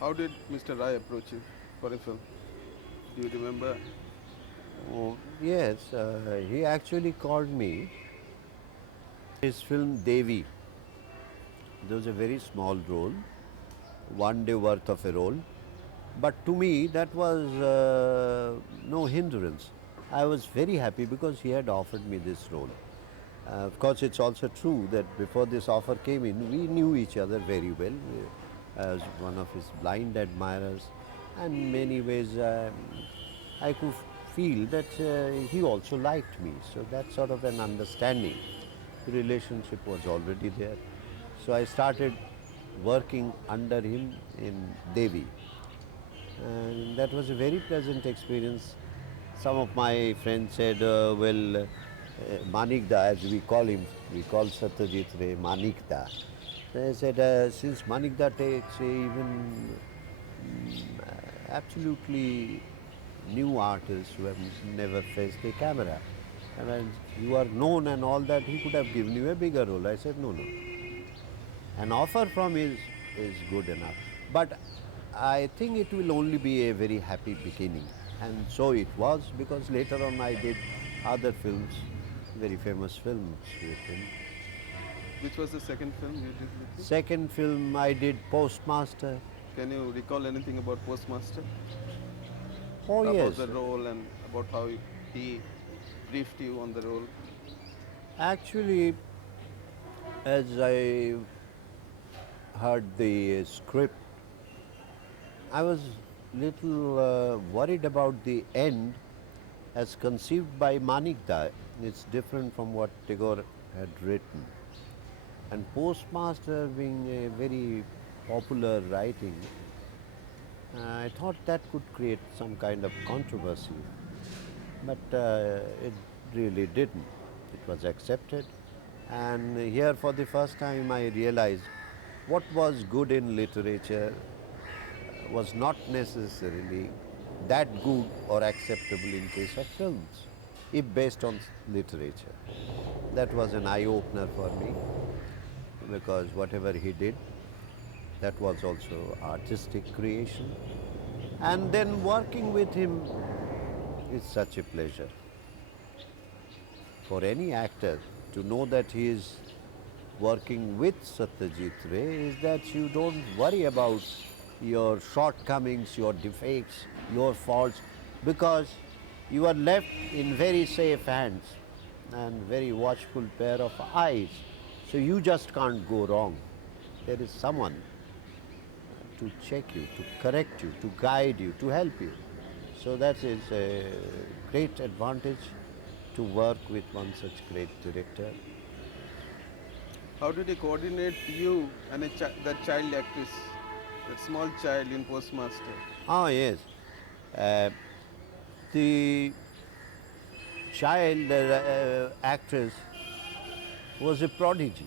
How did Mr. Rai approach you for a film? Do you remember? Oh, yes, he actually called me. His film Devi, there was a very small role, 1 day worth of a role. But to me, that was no hindrance. I was very happy because he had offered me this role. Of course, it's also true that before this offer came in, we knew each other very well. As one of his blind admirers, and in many ways, I could feel that he also liked me. So that sort of an understanding, relationship was already there. So I started working under him in Devi, and that was a very pleasant experience. Some of my friends said, Manik Da, as we call him, we call Satyajit Ray Manik Da. They said, since Manik Da takes even absolutely new artists who have never faced a camera, and when you are known and all that, he could have given you a bigger role. I said, no, no. An offer from is good enough. But I think it will only be a very happy beginning. And so it was, because later on I did other films, very famous films with him. Which was the second film you did with him? Second film I did Postmaster. Can you recall anything about Postmaster? Oh About yes, the role and about how he briefed you on the role? actually, as I heard the script, I was little worried about the end as conceived by Manikda. It's different from what Tagore had written. And Postmaster being a very popular writing, I thought that could create some kind of controversy. But it really didn't. It was accepted. And here, for the first time, I realized what was good in literature was not necessarily that good or acceptable in case of films, if based on literature. That was an eye opener for me, because whatever he did, that was also artistic creation. And then working with him is such a pleasure for any actor to know that he is working with Satyajit Ray, is that you don't worry about your shortcomings, your defects, your faults, because you are left in very safe hands and very watchful pair of eyes. So you just can't go wrong. There is someone to check you, to correct you, to guide you, to help you. So that is a great advantage to work with one such great director. How did he coordinate you and that child actress, that small child in Postmaster? Ah, yes. Uh, the child actress was a prodigy.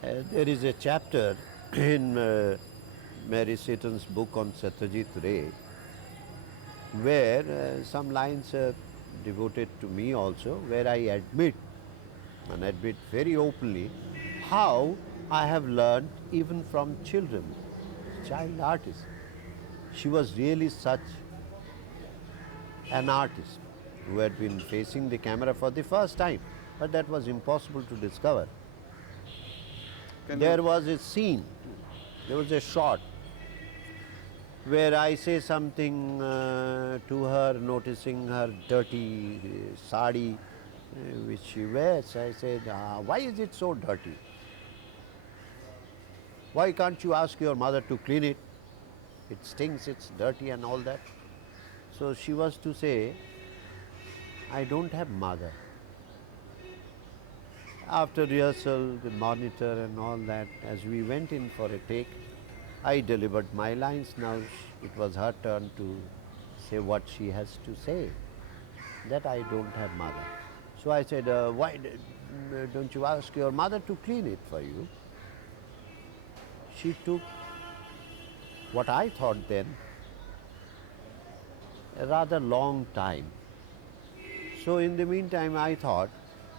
There is a chapter in Mary Satan's book on Satyajit Ray where some lines are devoted to me also, where I admit, and admit very openly, how I have learned even from children, child artists. She was really such an artist who had been facing the camera for the first time, but that was impossible to discover. Can you? There was a scene, there was a shot where I say something to her, noticing her dirty sari which she wears. I said, why is it so dirty? Why can't you ask your mother to clean it? It stinks, it's dirty and all that. So she was to say, I don't have mother. After rehearsal, the monitor and all that, as we went in for a take, I delivered my lines. Now it was her turn to say what she has to say, that I don't have mother. So I said, why don't you ask your mother to clean it for you? She took what I thought then a rather long time. So in the meantime, I thought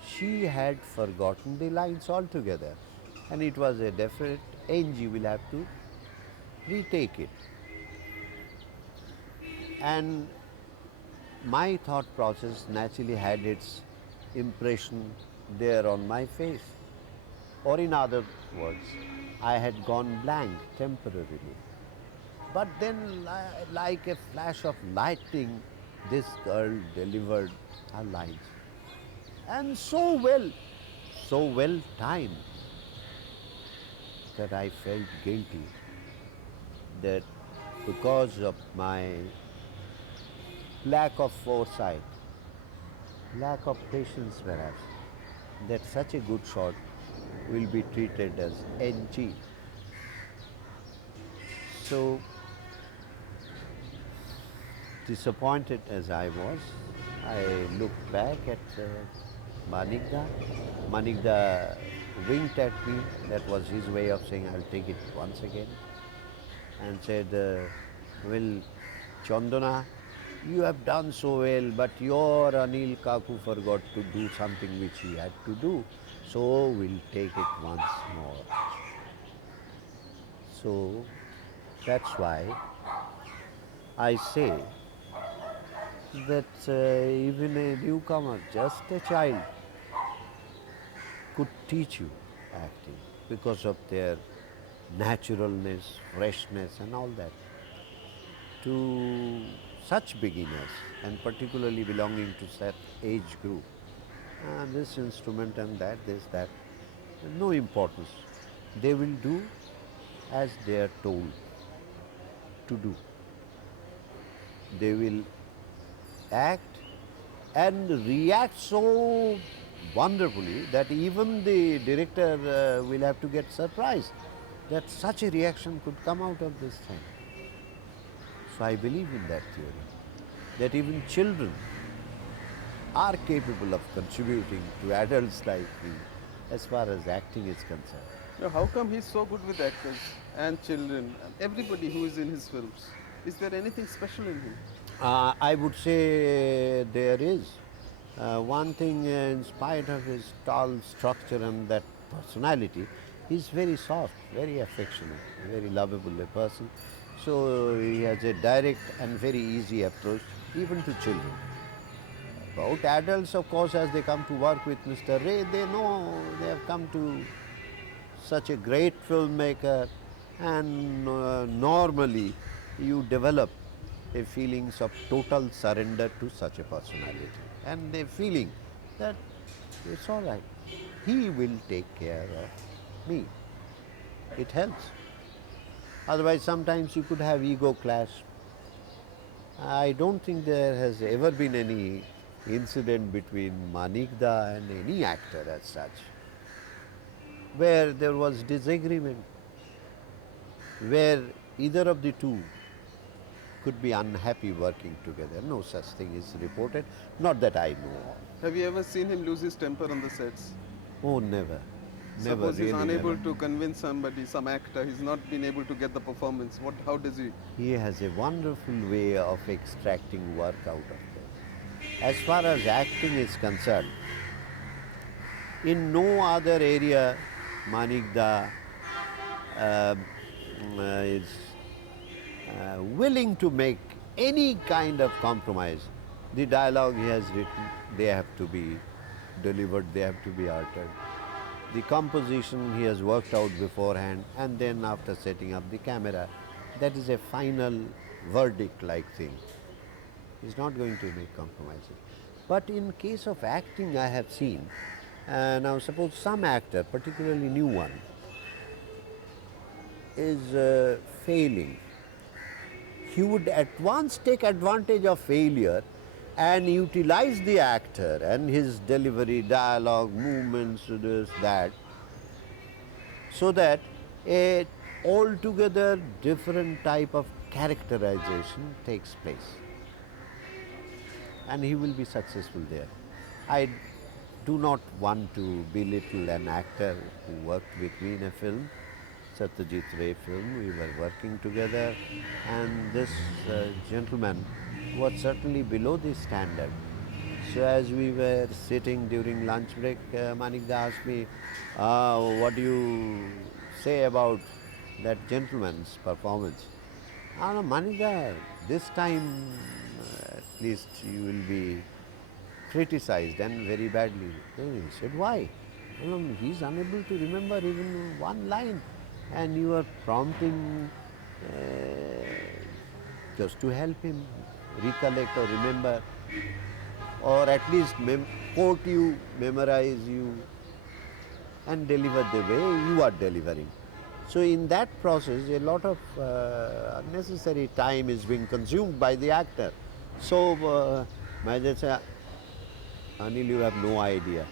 she had forgotten the lines altogether. And it was a definite Angie will have to retake it. And my thought process naturally had its impression there on my face. Or, in other words, I had gone blank temporarily. But then, like a flash of lightning, this girl delivered her lines. And so well timed, that I felt guilty that because of my lack of foresight, lack of patience perhaps, that such a good shot will be treated as NG. So, disappointed as I was, I looked back at Manikda. Manikda winked at me. That was his way of saying, I'll take it once again. And said, well, Chandana, you have done so well, but your Anil Kaku forgot to do something which he had to do. So we'll take it once more. So that's why I say that even a newcomer, just a child, could teach you acting because of their naturalness, freshness, and all that. To such beginners, and particularly belonging to that age group, this instrument and that, this, that, no importance. They will do as they are told to do. They will act and react so wonderfully that even the director will have to get surprised that such a reaction could come out of this thing. So I believe in that theory, that even children are capable of contributing to adults like me as far as acting is concerned. Now, how come he's so good with actors and children and everybody who is in his films? Is there anything special in him? I would say there is. One thing, in spite of his tall structure and that personality, he's very soft, very affectionate, very lovable a person. So he has a direct and very easy approach, even to children. About adults, of course, as they come to work with Mr. Ray, they know they have come to such a great filmmaker, and normally you develop a feelings of total surrender to such a personality, and a feeling that it's all right. He will take care of me. It helps. Otherwise, sometimes you could have ego clash. I don't think there has ever been any incident between Manikda and any actor as such, where there was disagreement, where either of the two could be unhappy working together. No such thing is reported, not that I know of. Have you ever seen him lose his temper on the sets? Oh, never. Never, Suppose he's really unable never. to convince somebody, some actor, he's not been able to get the performance. How does he? He has a wonderful way of extracting work out of them. As far as acting is concerned, in no other area Manikda is willing to make any kind of compromise. The dialogue he has written, they have to be delivered, they have to be uttered. The composition he has worked out beforehand, and then after setting up the camera, that is a final verdict like thing. He's not going to make compromises. But in case of acting, I have seen, now suppose some actor, particularly new one, is failing. He would at once take advantage of failure and utilize the actor and his delivery, dialogue, movements, this, that, so that a altogether different type of characterization takes place. And he will be successful there. I do not want to belittle an actor who worked with me in a film, Satyajit Ray film. We were working together, and this gentleman was certainly below the standard. So as we were sitting during lunch break, Manikda asked me, what do you say about that gentleman's performance. Ah, no, Manika, this time at least you will be criticized and very badly. Then he said, why? He's unable to remember even one line, and you are prompting just to help him recollect or remember, or at least quote you, memorize you, and deliver the way you are delivering. So in that process, a lot of unnecessary time is being consumed by the actor. So, Major say, Anil, you have no idea.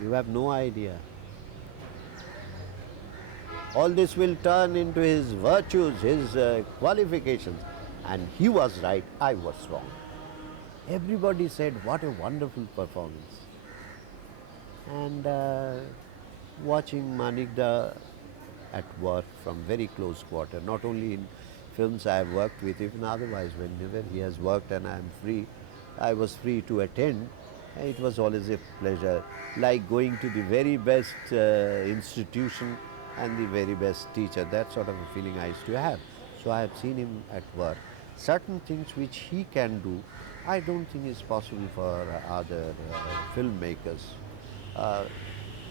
You have no idea. All this will turn into his virtues, his qualifications. And he was right, I was wrong. Everybody said, what a wonderful performance. And watching Manikda at work from very close quarter, not only in films I have worked with, even otherwise, whenever he has worked and I am free, I was free to attend. It was always a pleasure, like going to the very best institution and the very best teacher. That sort of a feeling I used to have. So I have seen him at work. Certain things which he can do, I don't think is possible for other filmmakers. Uh,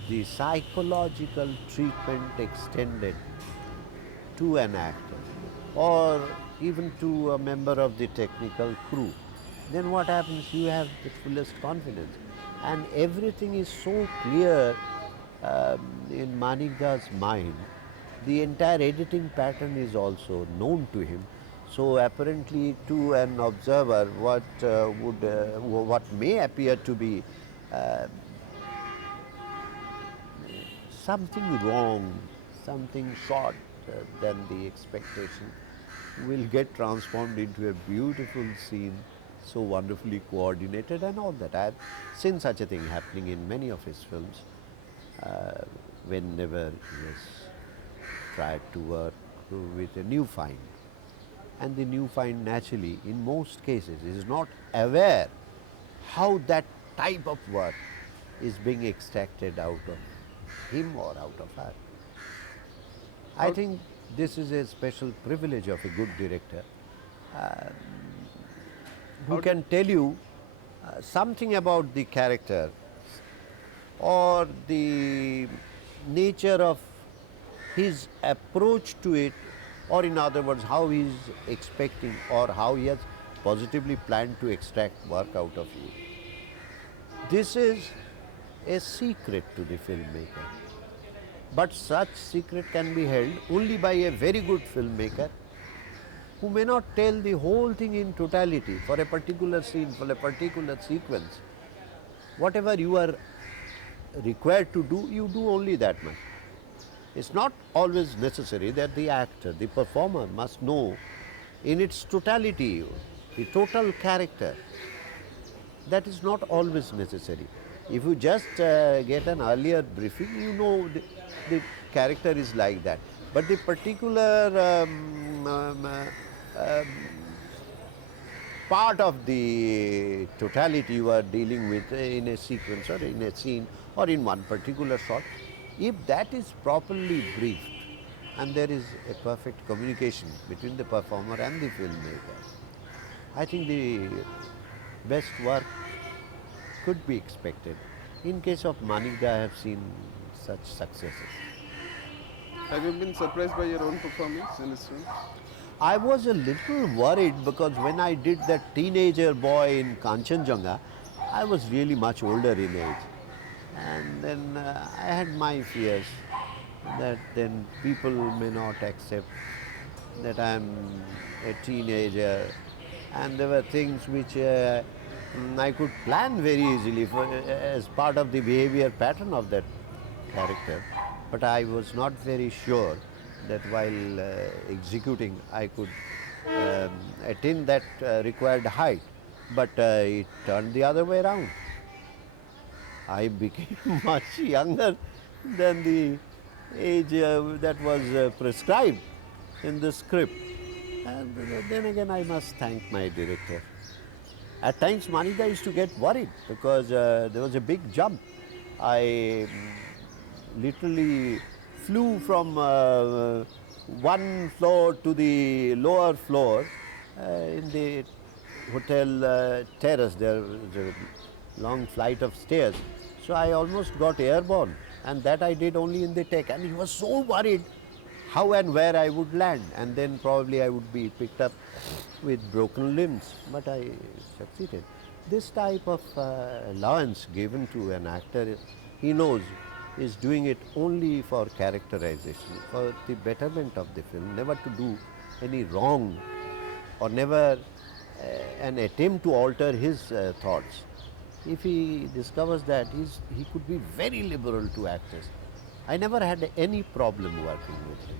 the psychological treatment extended to an actor or even to a member of the technical crew, then what happens? You have the fullest confidence. And everything is so clear in Manikda's mind. The entire editing pattern is also known to him. So apparently, to an observer, what may appear to be uh, something wrong, something short than the expectation, will get transformed into a beautiful scene, so wonderfully coordinated and all that. I have seen such a thing happening in many of his films uh, whenever he has tried to work with a new find. And the new find naturally, in most cases, is not aware how that type of work is being extracted out of him or out of her. I How, think this is a special privilege of a good director who how did can tell you something about the character or the nature of his approach to it, or in other words, how he is expecting or how he has positively planned to extract work out of you. This is a secret to the filmmaker. But such secret can be held only by a very good filmmaker who may not tell the whole thing in totality for a particular scene, for a particular sequence. Whatever you are required to do, you do only that much. It's not always necessary that the actor, the performer must know in its totality, the total character. That is not always necessary. If you just get an earlier briefing, you know the character is like that. But the particular part of the totality you are dealing with in a sequence or in a scene or in one particular shot, if that is properly briefed and there is a perfect communication between the performer and the filmmaker, I think the best work could be expected. In case of Manikda, I have seen such successes. have you been surprised by your own performance in this film? I was a little worried because when I did that teenager boy in Kanchenjunga, I was really much older in age. And then I had my fears that then people may not accept that I'm a teenager. And there were things which I could plan very easily as part of the behavior pattern of that character. But I was not very sure that while executing I could attain that required height. But it turned the other way around. I became much younger than the age that was prescribed in the script. And then again, I must thank my director. At times, Manikda used to get worried because there was a big jump. I literally flew from one floor to the lower floor in the hotel terrace. There was a long flight of stairs. So I almost got airborne, and that I did only in the tech. And he was so worried how and where I would land, and then probably I would be picked up with broken limbs. But I succeeded. This type of allowance given to an actor, he knows, is doing it only for characterization, for the betterment of the film, never to do any wrong or never an attempt to alter his thoughts. If he discovers that, he could be very liberal to actors. I never had any problem working with him.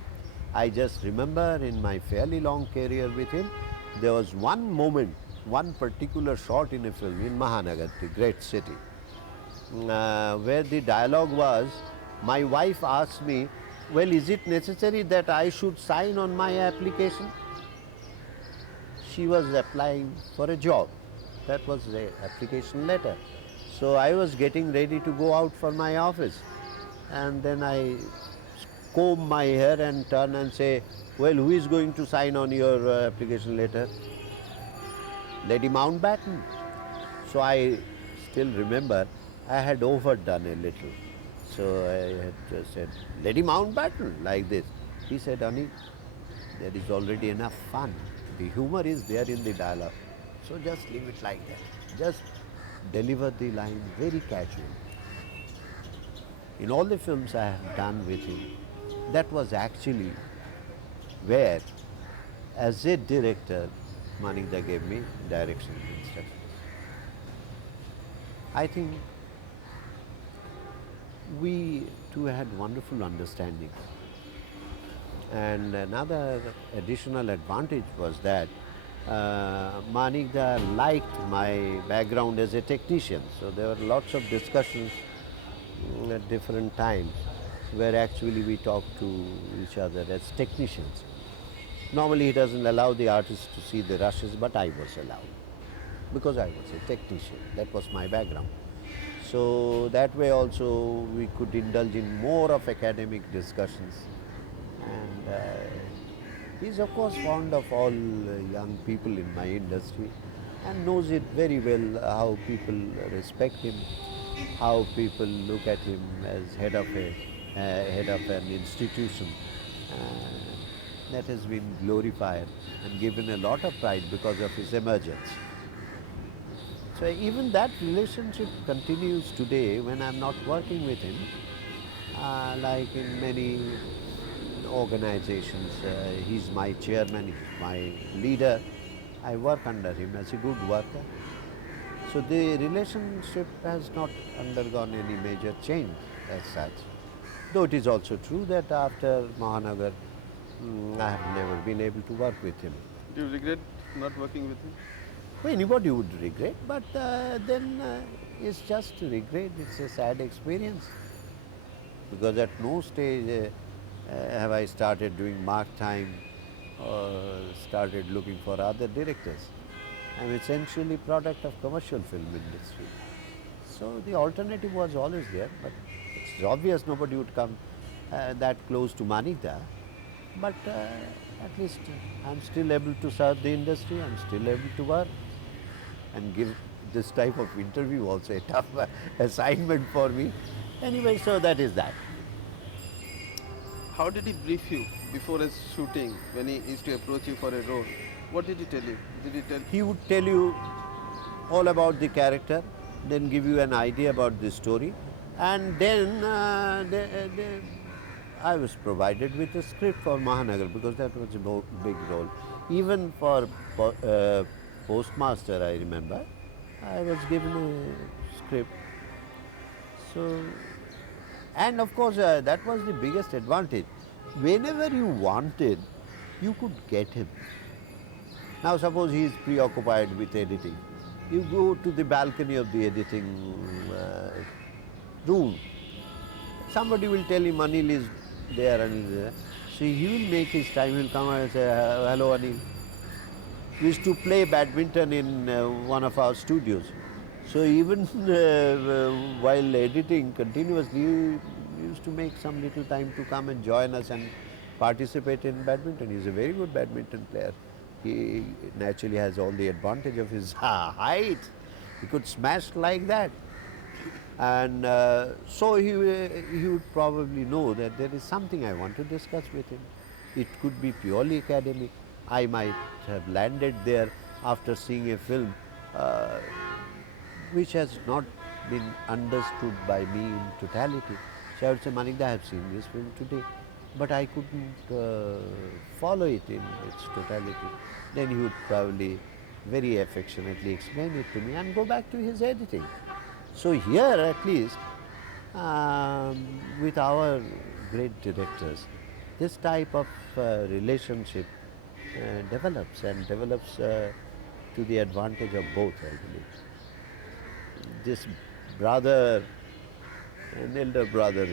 I just remember in my fairly long career with him, there was one moment, one particular shot in a film in Mahanagar, the great city, where the dialogue was, my wife asked me, well, is it necessary that I should sign on my application? She was applying for a job. That was the application letter. So I was getting ready to go out for my office. And then I comb my hair and turn and say, well, who is going to sign on your application letter? Lady Mountbatten. So I still remember I had overdone a little. So I had just said, Lady Mountbatten, like this. He said, Anil, there is already enough fun. The humor is there in the dialogue. So just leave it like that. Just deliver the line very casually. In all the films I have done with him, that was actually where, as a director, Manikda gave me direction instructions. I think we two had wonderful understanding. And another additional advantage was that Manikda liked my background as a technician. So there were lots of discussions at different times where actually we talked to each other as technicians. Normally he doesn't allow the artists to see the rushes, but I was allowed because I was a technician. That was my background. So that way also we could indulge in more of academic discussions. And he's of course fond of all young people in my industry and knows it very well how people respect him, how people look at him as head of an institution. That has been glorified and given a lot of pride because of his emergence. So even that relationship continues today when I'm not working with him, like in many organizations. He's my chairman, he's my leader. I work under him as a good worker. So the relationship has not undergone any major change as such. Though it is also true that after Mahanagar, I have never been able to work with him. Do you regret not working with him? Well, anybody would regret, but then it's just regret. It's a sad experience. Because at no stage have I started doing mark time or started looking for other directors. I'm essentially product of commercial film industry. So the alternative was always there, but it's obvious nobody would come that close to Manikda. But at least I'm still able to serve the industry, I'm still able to work and give this type of interview also a tough assignment for me. Anyway, so that is that. How did he brief you before a shooting when he used to approach you for a role? What did he tell you? Did he tell? He would tell you all about the character, then give you an idea about the story, and then I was provided with a script for Mahanagar because that was a big role. Even for Postmaster, I remember, I was given a script. So, and of course, that was the biggest advantage. Whenever you wanted, you could get him. Now, suppose he is preoccupied with editing. You go to the balcony of the editing room. Somebody will tell him Anil is there, Anil is there. So he will make his time, he will come and say, hello Anil. We used to play badminton in one of our studios. So even while editing continuously, used to make some little time to come and join us and participate in badminton. He's a very good badminton player. He naturally has all the advantage of his height. He could smash like that. And so he would probably know that there is something I want to discuss with him. It could be purely academic. I might have landed there after seeing a film uh, which has not been understood by me in totality. So I would say, Manikda, I have seen this film today, but I couldn't follow it in its totality. Then he would probably very affectionately explain it to me and go back to his editing. So here at least, with our great directors, this type of relationship develops and develops to the advantage of both, I believe. This brother, an elder brother,